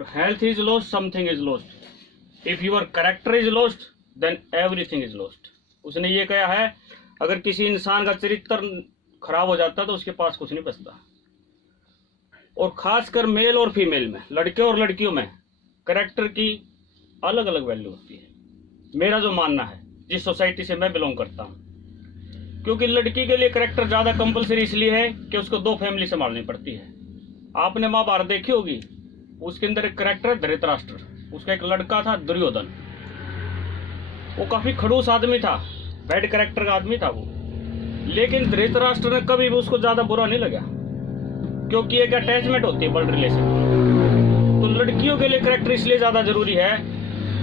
और health is lost, something is lost. If your character is lost then everything is lost. उसने ये कहा है, अगर किसी इंसान का चरित्र खराब हो जाता तो उसके पास कुछ नहीं बचता। और खासकर मेल और फीमेल में, लड़के और लड़कियों में कैरेक्टर की अलग अलग वैल्यू होती है, मेरा जो मानना है, जिस सोसाइटी से मैं बिलोंग करता हूँ। क्योंकि लड़की के लिए कैरेक्टर ज़्यादा कंपलसरी इसलिए है कि उसको 2 फैमिली संभालनी पड़ती है। आपने महाभारत देखी होगी, उसके अंदर एक कैरेक्टर है धृतराष्ट्र, उसका एक लड़का था दुर्योधन। वो काफी खड़ूस आदमी था, बैड कैरेक्टर का आदमी था वो, लेकिन धृतराष्ट्र ने कभी भी उसको ज्यादा बुरा नहीं लगा, क्योंकि एक अटैचमेंट होती है ब्लड रिलेशन। तो लड़कियों के लिए कैरेक्टर इसलिए ज्यादा जरूरी है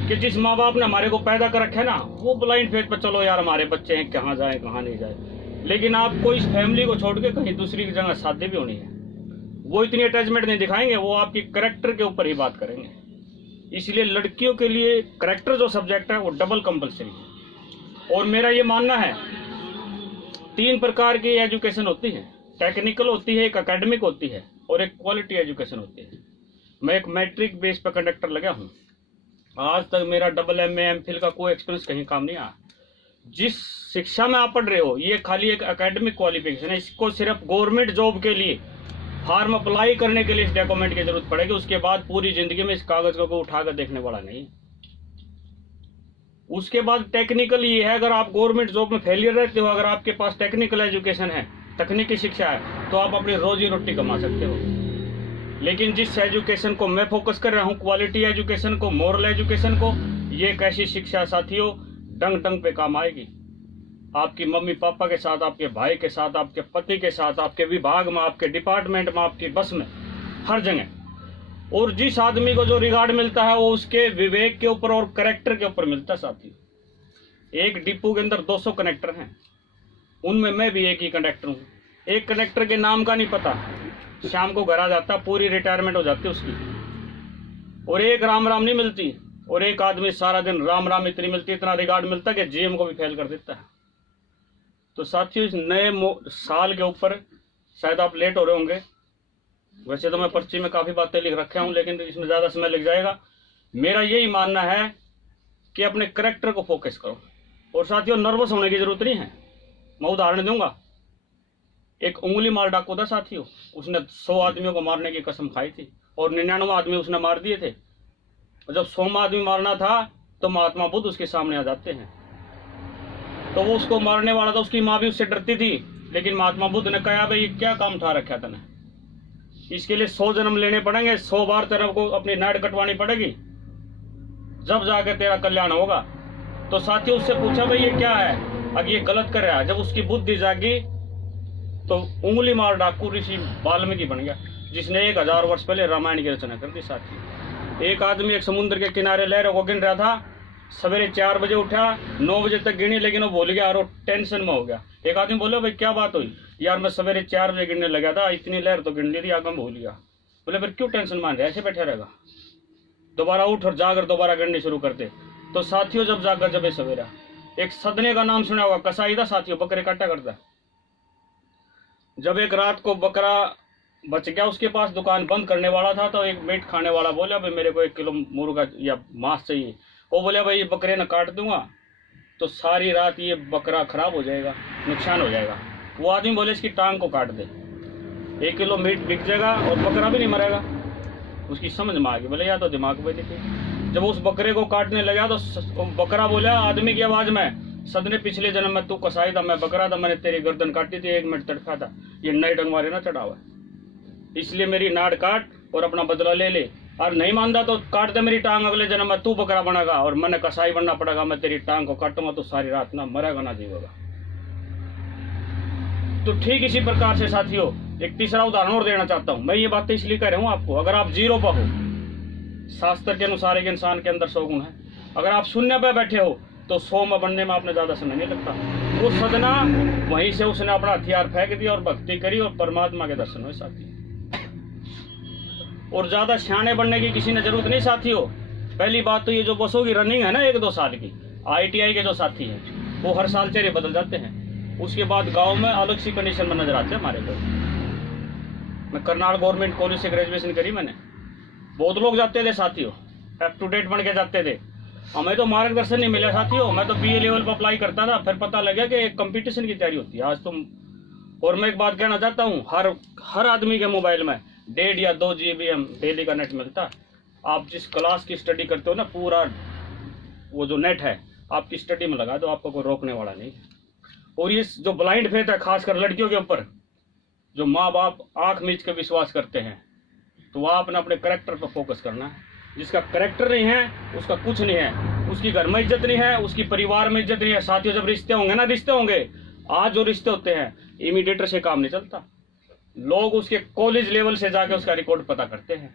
कि जिस माँ बाप ने हमारे को पैदा कर रखा है ना, वो ब्लाइंड फेथ पर चलो यार हमारे बच्चे हैं, कहाँ जाए कहाँ नहीं जाए, लेकिन आपको इस फैमिली को छोड़ के कहीं दूसरी जगह शादी भी होनी है, वो इतनी अटैचमेंट नहीं दिखाएंगे, वो आपकी कैरेक्टर के ऊपर ही बात करेंगे। इसलिए लड़कियों के लिए कैरेक्टर जो सब्जेक्ट है वो डबल कंपलसरी है। और मेरा ये मानना है 3 प्रकार की एजुकेशन होती है, टेक्निकल होती है, एक एकेडमिक होती है और एक क्वालिटी एजुकेशन होती है। मैं एक मैट्रिक बेस पर कंडक्टर लगा हूँ, आज तक मेरा MA MPhil का कोई एक्सपीरियंस कहीं काम नहीं आया। जिस शिक्षा में आप पढ़ रहे हो ये खाली एक एकेडमिक क्वालिफिकेशन है, इसको सिर्फ गवर्नमेंट जॉब के लिए फॉर्म अप्लाई करने के लिए इस डॉक्यूमेंट की जरूरत पड़ेगी, उसके बाद पूरी जिंदगी में इस कागज को उठाकर देखने वाला नहीं। उसके बाद टेक्निकल ये है, अगर आप गवर्नमेंट जॉब में फेलियर रहते हो, अगर आपके पास टेक्निकल एजुकेशन है, तकनीकी शिक्षा है, तो आप अपनी रोजी रोटी कमा सकते हो। लेकिन जिस एजुकेशन को मैं फोकस कर रहा हूँ, क्वालिटी एजुकेशन को, मोरल एजुकेशन को, ये एक ऐसी शिक्षा साथियों डंग डंग पे काम आएगी। आपकी मम्मी पापा के साथ, आपके भाई के साथ, आपके पति के साथ, आपके विभाग में, आपके डिपार्टमेंट में, आपकी बस में, हर जगह। और जिस आदमी को जो रिगार्ड मिलता है वो उसके विवेक के ऊपर और कैरेक्टर के ऊपर मिलता है साथियों। एक डिपो के अंदर 200 कनेक्टर हैं, उनमें मैं भी एक ही कंडक्टर हूँ। एक कंडक्टर के नाम का नहीं पता, शाम को घर आ जाता, पूरी रिटायरमेंट हो जाती उसकी, और एक राम राम नहीं मिलती, और एक आदमी सारा दिन राम राम इतनी मिलती, इतना रिगार्ड मिलता कि जीएम को भी फेल कर देता है। तो साथियों इस नए साल के ऊपर शायद आप लेट हो रहे होंगे, वैसे तो मैं पर्ची में काफ़ी बातें लिख रखे हूँ, लेकिन इसमें ज़्यादा समय लग जाएगा। मेरा यही मानना है कि अपने करेक्टर को फोकस करो। और साथियों नर्वस होने की जरूरत नहीं है। मैं उदाहरण दूंगा, एक उंगली मार डाकू था साथियों, उसने 100 आदमियों को मारने की कसम खाई थी और 99 आदमी उसने मार दिए थे। और जब 100वां आदमी मारना था तो महात्मा बुद्ध उसके सामने आ जाते हैं। तो वो उसको मारने वाला था, उसकी माँ भी उससे डरती थी, लेकिन महात्मा बुद्ध ने कहा भाई क्या काम उठा रखा तने, इसके लिए 100 जन्म लेने पड़ेंगे, 100 बार तेरे को अपनी नाड़ कटवानी पड़ेगी, जब जाके तेरा कल्याण होगा। तो साथियों उससे पूछा भाई ये क्या है, अगर ये गलत कर रहा है। जब उसकी बुद्धि जागी तो उंगली मार डाकू ऋषि वाल्मीकि बन गया, जिसने 1000 वर्ष पहले रामायण की रचना कर दी। साथियों एक आदमी एक समुद्र के किनारे लहरों को गिन रहा था, सवेरे 4 बजे उठा, 9 बजे तक गिनी, लेकिन वो भूल गया और टेंशन में हो गया। एक आदमी बोले भाई क्या बात हुई, यार मैं सवेरे 4 बजे गिनने लगा था, इतनी लहर तो गिन ली थी, आगे भूल गया। बोले फिर क्यों टेंशन मान रहे, ऐसे बैठा रहेगा, दोबारा उठ और जाकर दोबारा गिननी शुरू करते। तो साथियों जब जागा जब सवेरा, एक सदने का नाम सुना होगा, कसाई था साथियों, बकरे काटा करता। जब एक रात को बकरा बच गया, उसके पास दुकान बंद करने वाला था, तो एक मीट खाने वाला बोला भाई मेरे को 1 किलो मुर्गा या मांस चाहिए। वो बोले भाई ये बकरे न काट दूंगा तो सारी रात ये बकरा खराब हो जाएगा, नुकसान हो जाएगा। वो आदमी बोले इसकी टांग को काट दे, 1 किलो मीट बिक जाएगा और बकरा भी नहीं मरेगा। उसकी समझ में आ गई, बोले या तो दिमाग में देखिए। जब उस बकरे को काटने लगा तो बकरा बोला आदमी की आवाज में, सदने पिछले जन्म में तू कसाई था, मैं बकरा था, मैंने तेरी गर्दन काटी थी, 1 मिनट तड़का था, ये नए डंगवारे ना चढ़ा हुआ, इसलिए मेरी नाड़ काट और अपना बदला ले ले, और नहीं मानता तो काट दे मेरी टांग, अगले जन्म में तू बकरा बनेगा और मैंने कसाई बनना पड़ेगा, मैं तेरी टांग को काटूंगा तो सारी रात ना मरेगा ना जीवेगा। तो ठीक इसी प्रकार से साथियों एक तीसरा उदाहरण और देना चाहता हूं। मैं ये बातें इसलिए कह रहा हूं आपको, अगर आप 0 पर हो, शास्त्र के अनुसार एक इंसान के अंदर 100 गुण है, अगर आप 0 पे बैठे हो तो 100 में बनने में आपने ज्यादा समय नहीं लगता। वो सदना वहीं से उसने अपना हथियार फेंक दिया और भक्ति करी और परमात्मा के दर्शन हुए साथी। और ज्यादा सियाने बनने की किसी ने जरूरत नहीं साथियों। पहली बात तो ये जो बसों की रनिंग है ना 1-2 साल की, ITI के जो साथी हैं वो हर साल चेहरे बदल जाते हैं। उसके बाद गांव में अलग सी कंडीशन में नजर आते हैं हमारे को। मैं करनाल गवर्नमेंट कॉलेज से ग्रेजुएशन करी मैंने, बहुत लोग जाते थे साथियों, अप टू डेट बन के जाते थे। हमें तो मार्गदर्शन नहीं मिला साथियों। मैं तो BA लेवल पर अप्लाई करता था, फिर पता लगा कि एक कंपटीशन की तैयारी होती है आज तुम। और मैं एक बात कहना चाहता हूँ, हर आदमी के मोबाइल में 1.5 या 2 GB डेली का नेट मिलता है। आप जिस क्लास की स्टडी करते हो ना, पूरा वो जो नेट है आपकी स्टडी में लगा दो, आपको कोई रोकने वाला नहीं। और ये जो ब्लाइंड फेथ है, खासकर लड़कियों के ऊपर, जो माँ बाप आंख मीच के विश्वास करते हैं, तो वह आपने अपने करेक्टर पर फोकस करना है। जिसका करेक्टर नहीं है उसका कुछ नहीं है, उसकी घर में इज्जत नहीं है, उसकी परिवार में इज्जत नहीं है। साथियों, जब रिश्ते होंगे ना, रिश्ते होंगे, आज जो रिश्ते होते हैं इमीडिएटर से काम नहीं चलता। लोग उसके कॉलेज लेवल से जाके उसका रिकॉर्ड पता करते हैं।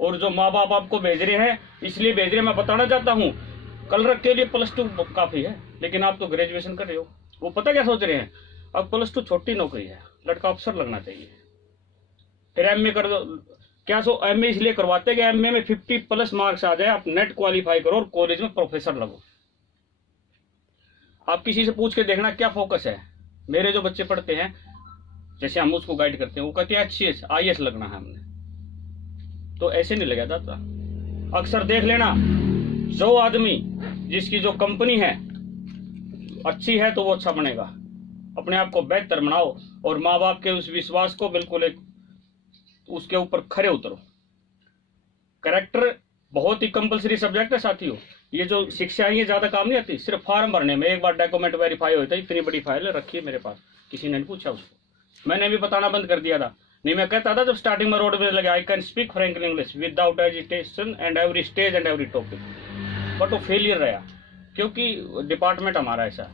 और जो माँ बाप आपको भेज रहे हैं, इसलिए भेज रहे हैं, मैं बताना चाहता हूँ, कलरक के लिए +2 काफी है, लेकिन आप तो ग्रेजुएशन कर रहे हो। वो पता क्या सोच रहे हैं, अब +2 छोटी नौकरी है, लड़का अफसर लगना चाहिए, फिर MA कर दो। क्या सो MA इसलिए करवाते हैं कि MA में 50+ मार्क्स आ जाए, आप नेट क्वालिफाई करो और कॉलेज में प्रोफेसर लगो। आप किसी से पूछ के देखना क्या फोकस है। मेरे जो बच्चे पढ़ते हैं, जैसे हम उसको गाइड करते हैं, वो कहते हैं HCS IAS लगना है हमने, तो ऐसे नहीं लगा जाता। अक्सर देख लेना, जो आदमी जिसकी जो कंपनी है अच्छी है तो वो अच्छा बनेगा। अपने आप को बेहतर बनाओ और माँ बाप के उस विश्वास को बिल्कुल एक उसके ऊपर खरे उतरो। करेक्टर बहुत ही कंपलसरी सब्जेक्ट है साथियों। ये जो शिक्षा है ये ज्यादा काम नहीं आती, सिर्फ फॉर्म भरने में। एक बार डॉक्यूमेंट वेरीफाई होता है, इतनी बड़ी फाइल रखी है मेरे पास, किसी ने नहीं पूछा उसको। मैंने भी बताना बंद कर दिया था। नहीं, मैं कहता था जब स्टार्टिंग में रोड में लगे, I can speak frankly English without agitation and every stage and every topic, but वो फेलियर रहा क्योंकि डिपार्टमेंट हमारा ऐसा है।